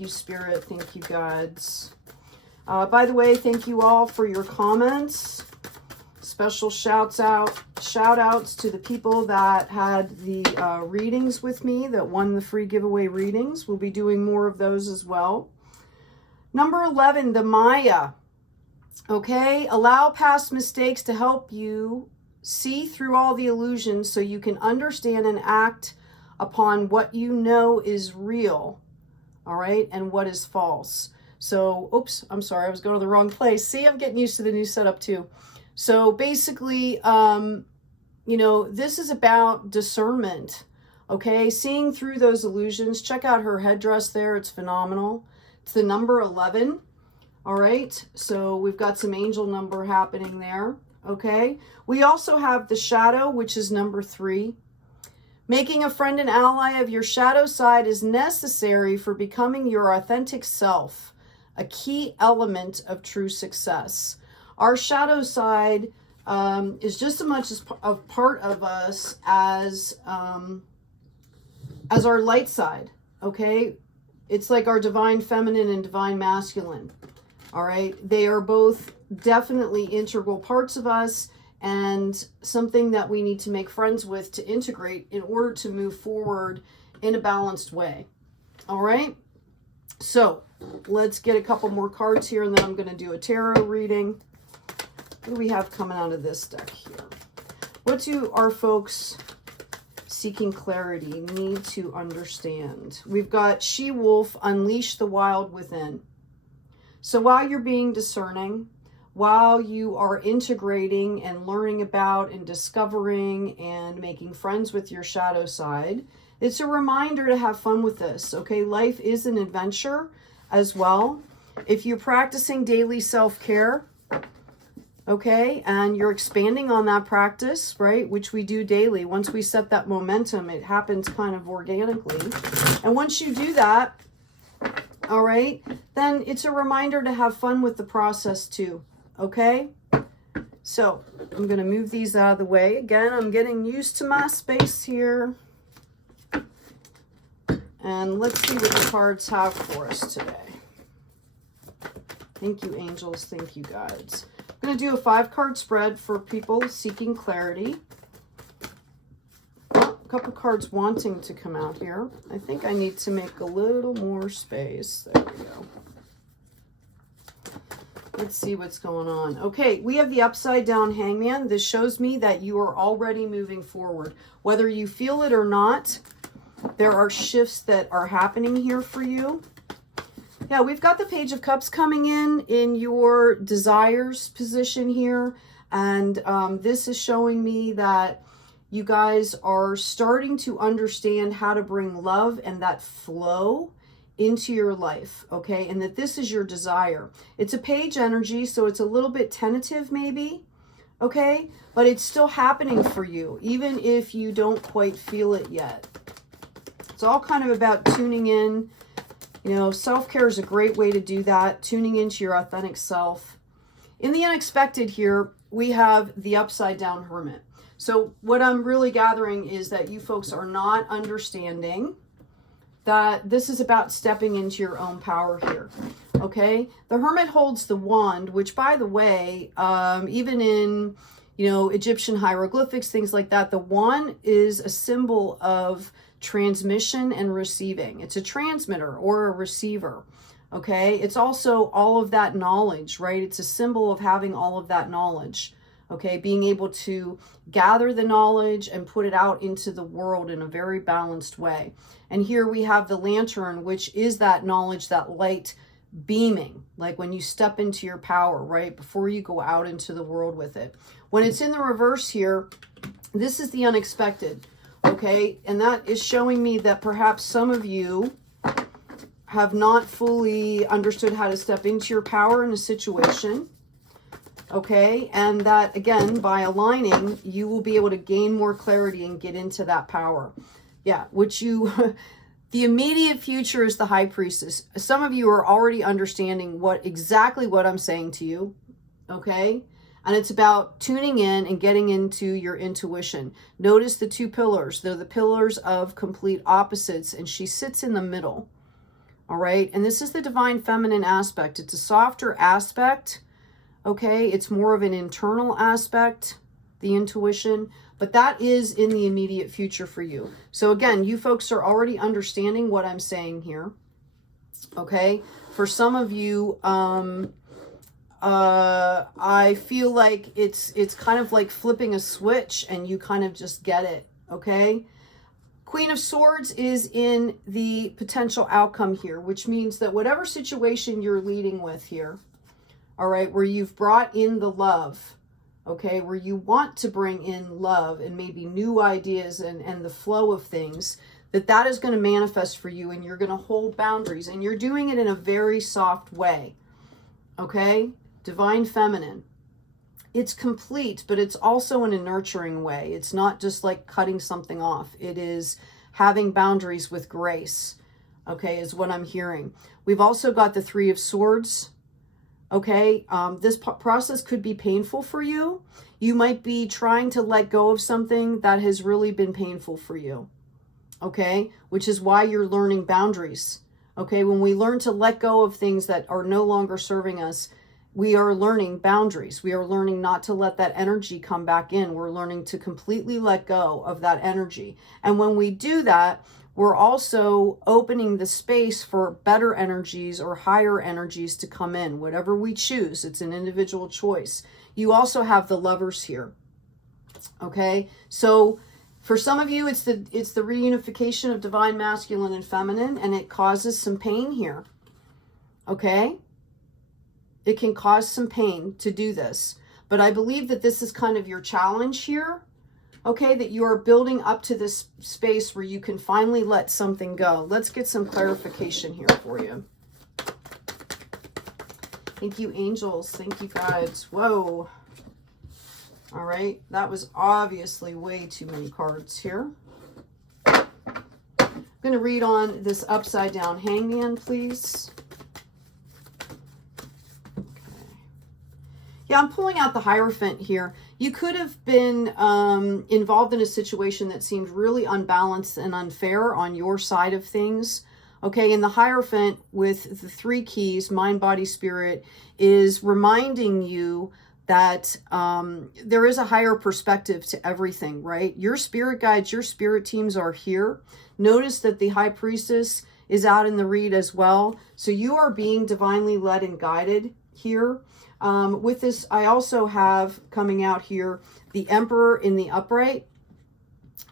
you, Spirit. Thank you, gods. By the way, thank you all for your comments. Special shout outs to the people that had the readings with me, that won the free giveaway readings. We'll be doing more of those as well. Number 11, the Maya. Okay, allow past mistakes to help you see through all the illusions so you can understand and act upon what you know is real, all right, and what is false. So, oops, I'm sorry, I was going to the wrong place. See, I'm getting used to the new setup too. So basically, you know, this is about discernment, okay? Seeing through those illusions. Check out her headdress there. It's phenomenal. It's the number 11, all right? So we've got some angel number happening there, okay? We also have the shadow, which is number 3. Making a friend and ally of your shadow side is necessary for becoming your authentic self, a key element of true success. Our shadow side is just as much as a part of us as our light side, okay? It's like our divine feminine and divine masculine, all right? They are both definitely integral parts of us and something that we need to make friends with to integrate in order to move forward in a balanced way, all right? So let's get a couple more cards here, and then I'm going to do a tarot reading. What do we have coming out of this deck here? What do our folks seeking clarity need to understand? We've got She-Wolf, unleash the wild within. So while you're being discerning, while you are integrating and learning about and discovering and making friends with your shadow side, it's a reminder to have fun with this, okay? Life is an adventure as well. If you're practicing daily self-care, okay, and you're expanding on that practice, right, which we do daily. Once we set that momentum, it happens kind of organically. And once you do that, all right, then it's a reminder to have fun with the process too, okay? So I'm going to move these out of the way. Again, I'm getting used to my space here. And let's see what the cards have for us today. Thank you, angels. Thank you, guides. I'm going to do a 5-card spread for people seeking clarity. Oh, a couple cards wanting to come out here. I think I need to make a little more space. There we go. Let's see what's going on. Okay, we have the upside down hangman. This shows me that you are already moving forward. Whether you feel it or not, there are shifts that are happening here for you. Yeah, we've got the Page of Cups coming in your desires position here. And this is showing me that you guys are starting to understand how to bring love and that flow into your life, okay? And that this is your desire. It's a page energy, so it's a little bit tentative maybe, okay? But it's still happening for you, even if you don't quite feel it yet. It's all kind of about tuning in. You know, self-care is a great way to do that, tuning into your authentic self. In the unexpected here, we have the upside down hermit. So what I'm really gathering is that you folks are not understanding that this is about stepping into your own power here, okay? The hermit holds the wand, which, by the way, even in, you know, Egyptian hieroglyphics, things like that, the wand is a symbol of transmission and receiving. It's a transmitter or a receiver, okay? It's also all of that knowledge, right? It's a symbol of having all of that knowledge, okay? Being able to gather the knowledge and put it out into the world in a very balanced way. And here we have the lantern, which is that knowledge, that light beaming, like when you step into your power, right? Before you go out into the world with it. When it's in the reverse here, this is the unexpected. Okay, and that is showing me that perhaps some of you have not fully understood how to step into your power in a situation. Okay, and that, again, by aligning, you will be able to gain more clarity and get into that power. Yeah, which you, the immediate future is the High Priestess. Some of you are already understanding exactly what I'm saying to you. Okay, and it's about tuning in and getting into your intuition. Notice the 2 pillars. They're the pillars of complete opposites, and she sits in the middle. All right. And this is the divine feminine aspect. It's a softer aspect. Okay. It's more of an internal aspect, the intuition, but that is in the immediate future for you. So again, you folks are already understanding what I'm saying here. Okay. For some of you, I feel like it's kind of like flipping a switch and you kind of just get it. Okay. Queen of Swords is in the potential outcome here, which means that whatever situation you're leading with here, all right, where you've brought in the love, okay, where you want to bring in love and maybe new ideas and the flow of things, that is going to manifest for you, and you're going to hold boundaries, and you're doing it in a very soft way. Okay. Divine feminine. It's complete, but it's also in a nurturing way. It's not just like cutting something off. It is having boundaries with grace, okay, is what I'm hearing. We've also got the Three of Swords, okay? This process could be painful for you. You might be trying to let go of something that has really been painful for you, okay? Which is why you're learning boundaries, okay? When we learn to let go of things that are no longer serving us, we are learning boundaries. We are learning not to let that energy come back in. We're learning to completely let go of that energy. And when we do that, we're also opening the space for better energies or higher energies to come in, whatever we choose. It's an individual choice. You also have the Lovers here. Okay. So for some of you, it's the reunification of divine masculine and feminine, and it causes some pain here. Okay. It can cause some pain to do this, but I believe that this is kind of your challenge here, okay, that you are building up to this space where you can finally let something go. Let's get some clarification here for you. Thank you, angels. Thank you, guides. Whoa. All right, that was obviously way too many cards here. I'm going to read on this upside down hangman, please. Yeah, I'm pulling out the Hierophant here. You could have been involved in a situation that seemed really unbalanced and unfair on your side of things. Okay, and the Hierophant with the 3 keys, mind, body, spirit, is reminding you that there is a higher perspective to everything, right? Your spirit guides, your spirit teams are here. Notice that the High Priestess is out in the read as well. So you are being divinely led and guided here. With this, I also have coming out here the Emperor in the upright.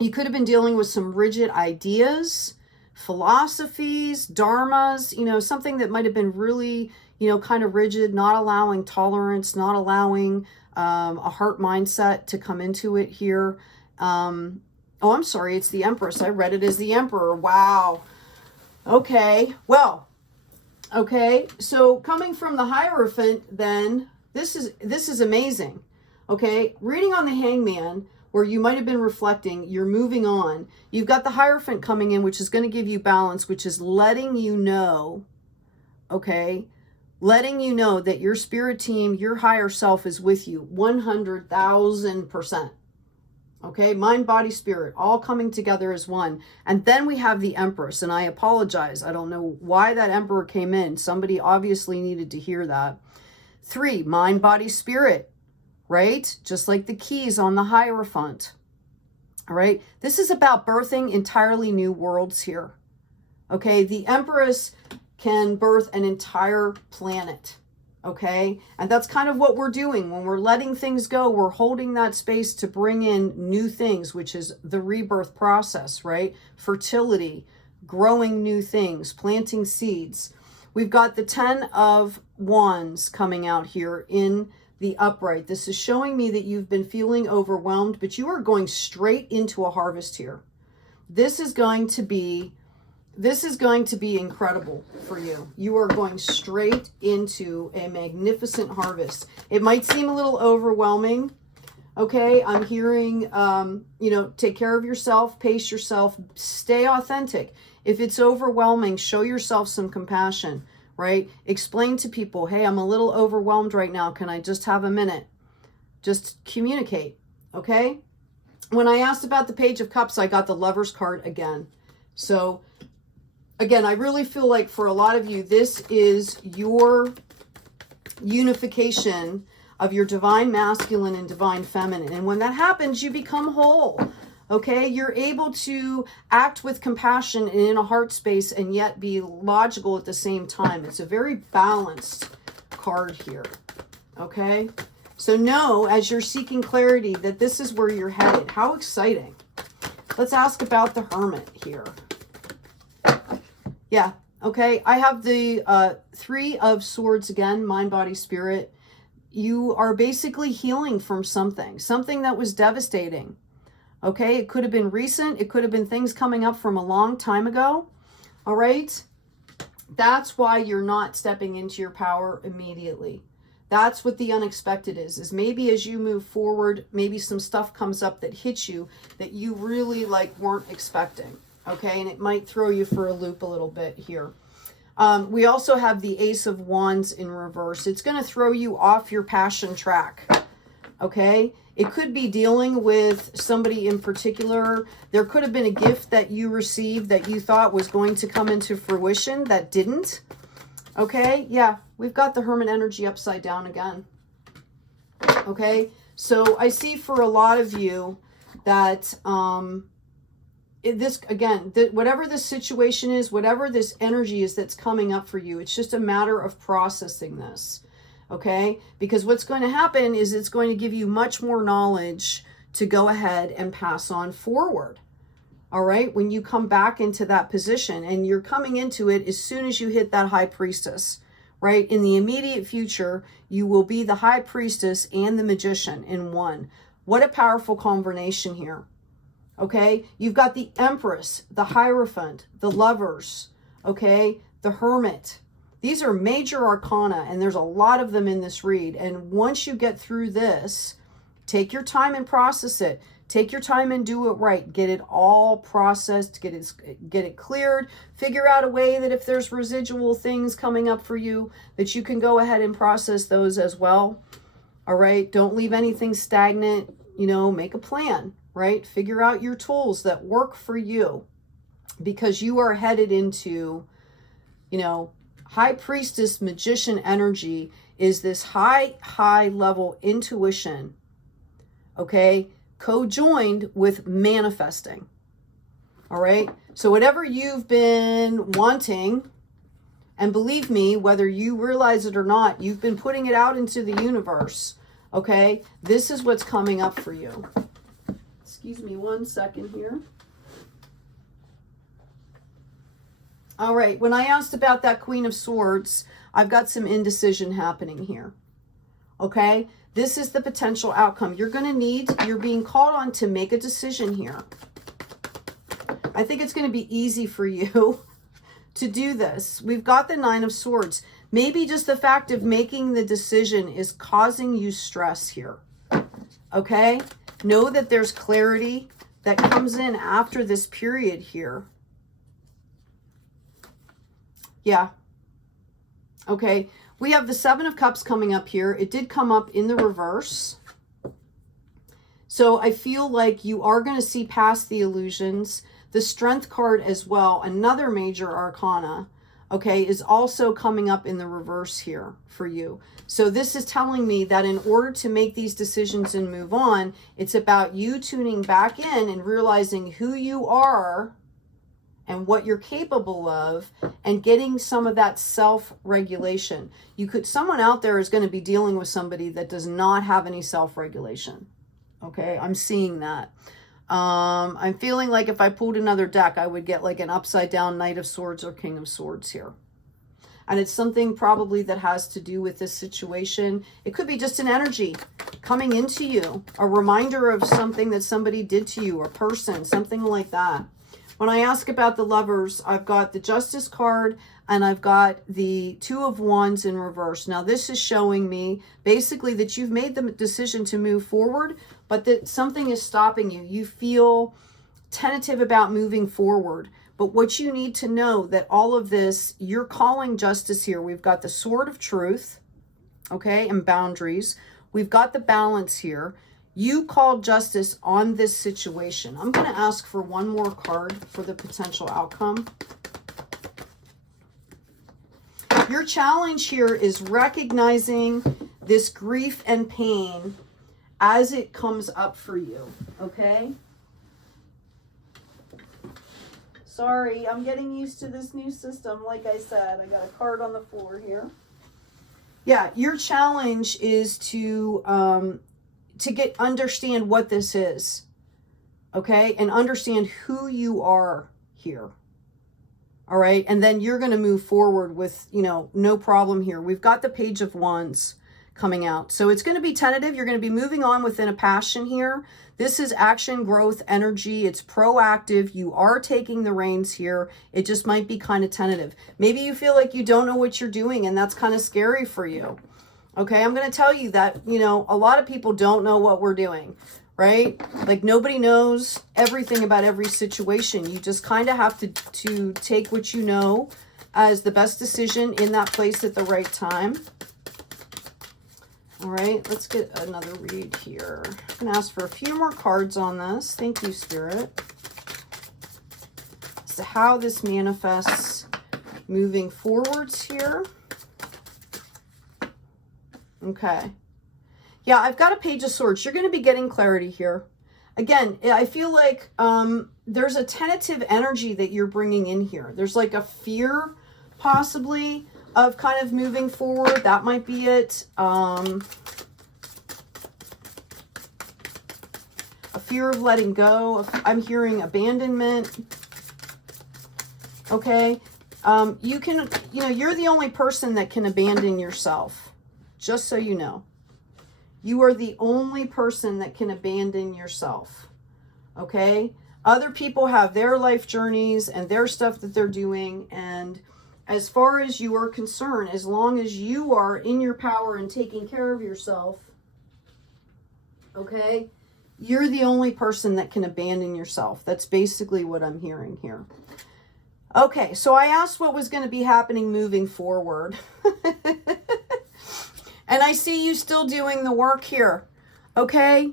You could have been dealing with some rigid ideas, philosophies, dharmas, you know, something that might have been really, you know, kind of rigid, not allowing tolerance, not allowing a heart mindset to come into it here. Oh, I'm sorry, it's the Empress. I read it as the Emperor. Wow. Okay, well. Okay, so coming from the Hierophant, then this is amazing. Okay, reading on the Hangman, where you might have been reflecting, you're moving on. You've got the Hierophant coming in, which is going to give you balance, which is letting you know, okay, letting you know that your spirit team, your higher self is with you 100,000%. Okay, mind, body, spirit, all coming together as one. And then we have the Empress, and I apologize. I don't know why that Emperor came in. Somebody obviously needed to hear that. 3, mind, body, spirit, right? Just like the keys on the Hierophant. All right, this is about birthing entirely new worlds here. Okay, the Empress can birth an entire planet. Okay, and that's kind of what we're doing when we're letting things go. We're holding that space to bring in new things, which is the rebirth process, right? Fertility, growing new things, planting seeds. We've got the 10 of Wands coming out here in the upright. This is showing me that you've been feeling overwhelmed, but you are going straight into a harvest here. This is going to be incredible for you. You are going straight into a magnificent harvest. It might seem a little overwhelming. Okay, I'm hearing, you know, take care of yourself, pace yourself, stay authentic. If it's overwhelming, show yourself some compassion, right? Explain to people, hey, I'm a little overwhelmed right now. Can I just have a minute? Just communicate, okay? When I asked about the Page of Cups, I got the Lover's card again. So again, I really feel like for a lot of you, this is your unification of your divine masculine and divine feminine. And when that happens, you become whole. Okay, you're able to act with compassion and in a heart space and yet be logical at the same time. It's a very balanced card here. Okay, so know as you're seeking clarity that this is where you're headed. How exciting. Let's ask about the Hermit here. Yeah, okay, I have the Three of Swords again, mind, body, spirit. You are basically healing from something that was devastating. Okay, it could have been recent. It could have been things coming up from a long time ago. All right, that's why you're not stepping into your power immediately. That's what the unexpected is maybe as you move forward, maybe some stuff comes up that hits you that you really like weren't expecting. Okay, and it might throw you for a loop a little bit here. We also have the Ace of Wands in reverse. It's going to throw you off your passion track. Okay, it could be dealing with somebody in particular. There could have been a gift that you received that you thought was going to come into fruition that didn't. Okay, yeah, we've got the Hermit energy upside down again. Okay, so I see for a lot of you that whatever this situation is, whatever this energy is that's coming up for you, it's just a matter of processing this. Okay, because what's going to happen is it's going to give you much more knowledge to go ahead and pass on forward. All right, when you come back into that position, and you're coming into it as soon as you hit that High Priestess, right? In the immediate future, you will be the High Priestess and the Magician in one. What a powerful combination here. Okay, you've got the Empress, the Hierophant, the Lovers, okay, the Hermit. These are major arcana, and there's a lot of them in this read. And once you get through this, take your time and process it. Take your time and do it right. Get it all processed, get it cleared. Figure out a way that if there's residual things coming up for you, that you can go ahead and process those as well. All right, don't leave anything stagnant. You know, make a plan, right? Figure out your tools that work for you, because you are headed into, you know, High Priestess Magician energy is this high level intuition, okay, co-joined with manifesting. All right, so whatever you've been wanting, and believe me, whether you realize it or not, you've been putting it out into the universe. Okay, this is what's coming up for you. Excuse me 1 second here. All right, when I asked about that Queen of Swords, I've got some indecision happening here. Okay, this is the potential outcome. You're being called on to make a decision here. I think it's going to be easy for you to do this. We've got the Nine of Swords. Maybe just the fact of making the decision is causing you stress here. Okay, know that there's clarity that comes in after this period here. Yeah. Okay. We have the Seven of Cups coming up here. It did come up in the reverse. So I feel like you are going to see past the illusions. The Strength card as well, another major arcana, okay, is also coming up in the reverse here for you. So this is telling me that in order to make these decisions and move on, it's about you tuning back in and realizing who you are and what you're capable of, and getting some of that self-regulation. Someone out there is going to be dealing with somebody that does not have any self-regulation. Okay, I'm seeing that. I'm feeling like if I pulled another deck, I would get like an upside down Knight of Swords or King of Swords here. And it's something probably that has to do with this situation. It could be just an energy coming into you, a reminder of something that somebody did to you, a person, something like that. When I ask about the Lovers, I've got the Justice card and I've got the Two of Wands in reverse. Now this is showing me basically that you've made the decision to move forward, but that something is stopping you. You feel tentative about moving forward. But what you need to know that all of this, you're calling justice here. We've got the Sword of Truth, okay, and boundaries. We've got the balance here. You called justice on this situation. I'm going to ask for one more card for the potential outcome. Your challenge here is recognizing this grief and pain as it comes up for you, okay? Sorry, I'm getting used to this new system. Like I said, I got a card on the floor here. Yeah, your challenge is to understand what this is, okay? And understand who you are here. All right, and then you're going to move forward with, you know, no problem here. We've got the Page of Wands coming out. So it's going to be tentative. You're going to be moving on within a passion here. This is action, growth, energy. It's proactive. You are taking the reins here. It just might be kind of tentative. Maybe you feel like you don't know what you're doing, and that's kind of scary for you. Okay, I'm going to tell you that, you know, a lot of people don't know what we're doing, right? Like nobody knows everything about every situation. You just kind of have to take what you know as the best decision in that place at the right time. All right, let's get another read here. I'm going to ask for a few more cards on this. Thank you, Spirit. So how this manifests moving forwards here. Okay. Yeah, I've got a Page of Swords. You're going to be getting clarity here. Again, I feel like there's a tentative energy that you're bringing in here. There's like a fear, possibly, of kind of moving forward. That might be it. A fear of letting go. I'm hearing abandonment. Okay. You can, you know, you're the only person that can abandon yourself. Just so you know. You are the only person that can abandon yourself. Okay? Other people have their life journeys and their stuff that they're doing, and as far as you are concerned, as long as you are in your power and taking care of yourself, okay, you're the only person that can abandon yourself. That's basically what I'm hearing here. Okay, so I asked what was going to be happening moving forward. And I see you still doing the work here, okay?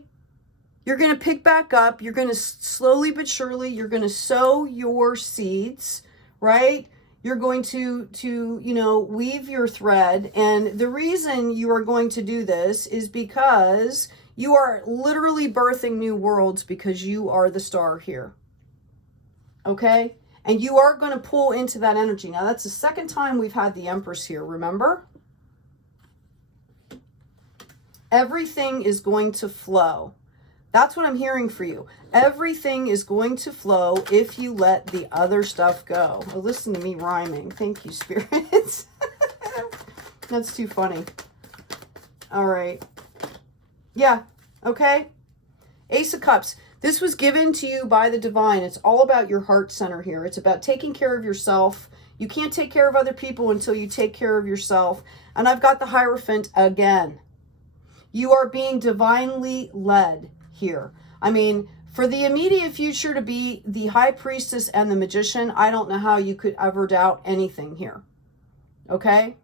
You're going to pick back up. You're going to slowly but surely, you're going to sow your seeds, right? You're going to you know, weave your thread. And the reason you are going to do this is because you are literally birthing new worlds, because you are the star here, okay? And you are going to pull into that energy. Now, that's the second time we've had the Empress here, remember? Everything is going to flow. That's what I'm hearing for you. Everything is going to flow if you let the other stuff go. Oh, listen to me rhyming. Thank you, spirits. That's too funny. All right. Yeah. Okay. Ace of Cups. This was given to you by the divine. It's all about your heart center here. It's about taking care of yourself. You can't take care of other people until you take care of yourself. And I've got the Hierophant again. You are being divinely led here. I mean, for the immediate future to be the High Priestess and the Magician, I don't know how you could ever doubt anything here. Okay?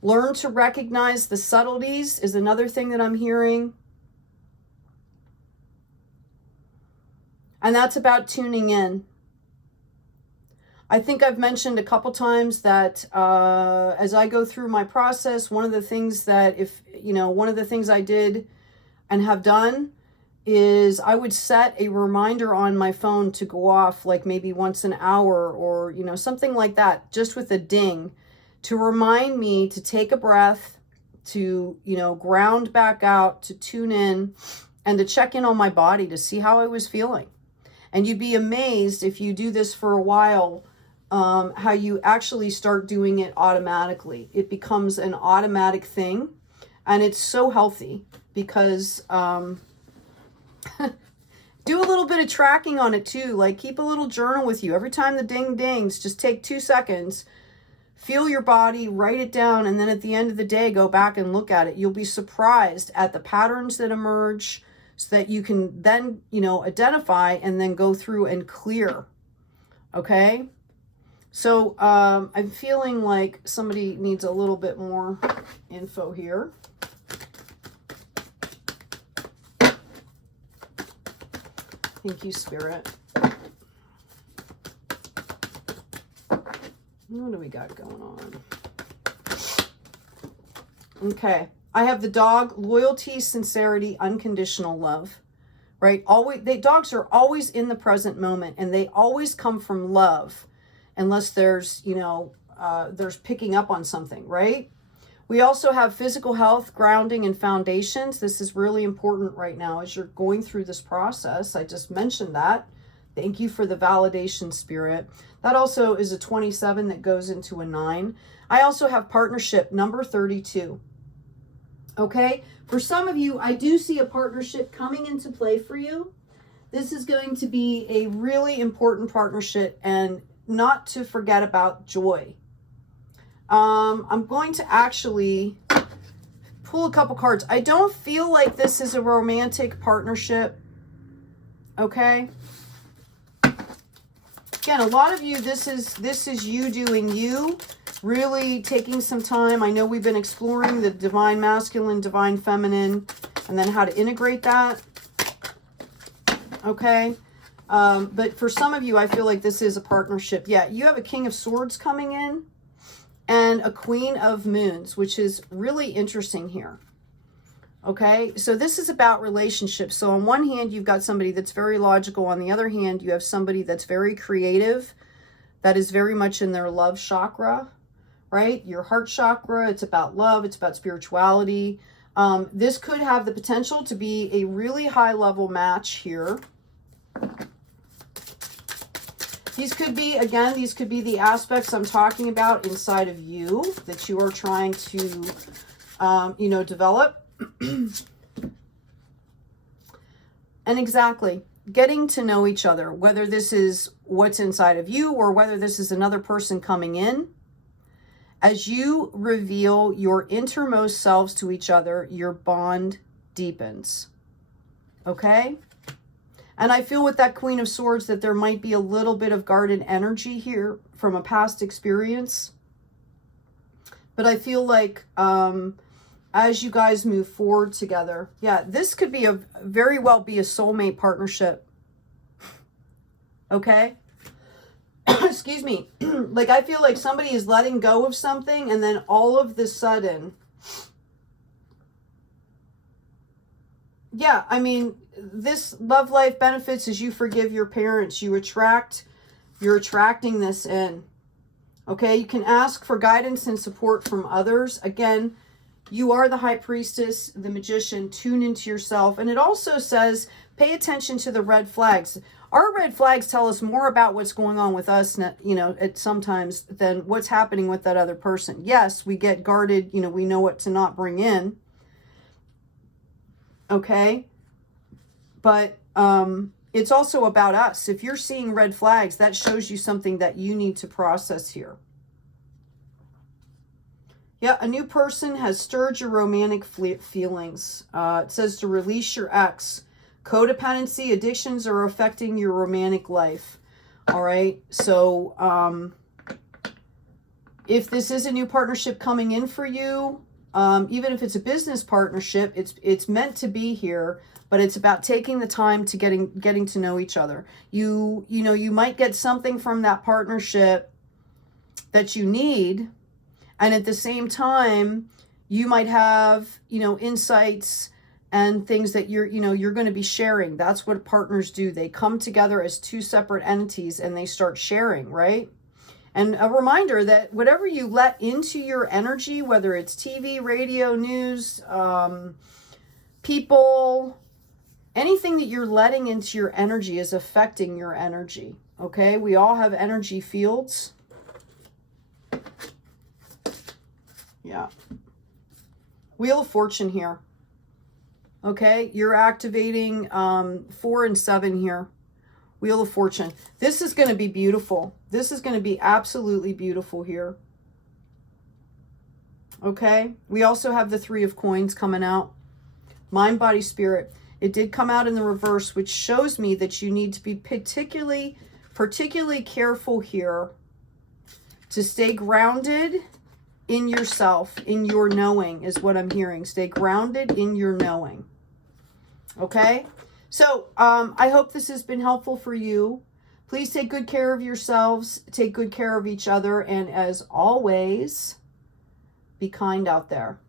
Learn to recognize the subtleties is another thing that I'm hearing. And that's about tuning in. I think I've mentioned a couple times that as I go through my process, one of the things that one of the things I did and have done is I would set a reminder on my phone to go off like maybe once an hour or, you know, something like that, just with a ding to remind me to take a breath, to, you know, ground back out, to tune in and to check in on my body to see how I was feeling. And you'd be amazed if you do this for a while, how you actually start doing it automatically. It becomes an automatic thing, and it's so healthy because do a little bit of tracking on it too. Like keep a little journal with you. Every time the ding dings, just take 2 seconds, feel your body, write it down, and then at the end of the day, go back and look at it. You'll be surprised at the patterns that emerge so that you can then, you know, identify and then go through and clear. Okay? So I'm feeling like somebody needs a little bit more info here. Thank you, Spirit. What do we got going on? Okay. I have the dog, loyalty, sincerity, unconditional love, right? Always, dogs are always in the present moment, and they always come from love, unless there's, you know, there's picking up on something, right? We also have physical health, grounding, and foundations. This is really important right now as you're going through this process. I just mentioned that. Thank you for the validation, Spirit. That also is a 27 that goes into a 9. I also have partnership number 32. Okay? For some of you, I do see a partnership coming into play for you. This is going to be a really important partnership, and not to forget about joy. I'm going to actually pull a couple cards. I don't feel like this is a romantic partnership. Okay? Again, a lot of you, this is you doing you, really taking some time. I know we've been exploring the divine masculine, divine feminine, and then how to integrate that. Okay? But for some of you, I feel like this is a partnership. Yeah, you have a King of Swords coming in and a Queen of Moons, which is really interesting here. Okay, so this is about relationships. So on one hand, you've got somebody that's very logical. On the other hand, you have somebody that's very creative, that is very much in their love chakra, right? Your heart chakra, it's about love, it's about spirituality. This could have the potential to be a really high level match here. These could be, again, these could be the aspects I'm talking about inside of you that you are trying to, you know, develop. And exactly, getting to know each other, whether this is what's inside of you or whether this is another person coming in. As you reveal your innermost selves to each other, your bond deepens. Okay? And I feel with that Queen of Swords that there might be a little bit of guarded energy here from a past experience. But I feel like as you guys move forward together, yeah, this could be very well be a soulmate partnership. Okay? Excuse me. Like, I feel like somebody is letting go of something, and then all of the sudden, yeah, I mean, this love life benefits as you forgive your parents. You're attracting this in. Okay, you can ask for guidance and support from others. Again, you are the High Priestess, the Magician. Tune into yourself. And it also says, pay attention to the red flags. Our red flags tell us more about what's going on with us, you know, at sometimes than what's happening with that other person. Yes, we get guarded. You know, we know what to not bring in. Okay. But it's also about us. If you're seeing red flags, that shows you something that you need to process here. Yeah, a new person has stirred your romantic feelings. It says to release your ex. Codependency, addictions are affecting your romantic life. All right. So if this is a new partnership coming in for you, even if it's a business partnership, it's meant to be here. But it's about taking the time to getting to know each other. You know, you might get something from that partnership that you need. And at the same time, you might have, you know, insights and things that you're going to be sharing. That's what partners do. They come together as two separate entities and they start sharing, right? And a reminder that whatever you let into your energy, whether it's TV, radio, news, people, anything that you're letting into your energy is affecting your energy. Okay? We all have energy fields. Yeah. Wheel of Fortune here. Okay? You're activating 4 and 7 here. Wheel of Fortune. This is going to be beautiful. This is going to be absolutely beautiful here. Okay? We also have the 3 of Coins coming out. Mind, body, spirit. It did come out in the reverse, which shows me that you need to be particularly careful here to stay grounded in yourself, in your knowing is what I'm hearing. Stay grounded in your knowing. Okay? So I hope this has been helpful for you. Please take good care of yourselves. Take good care of each other. And as always, be kind out there.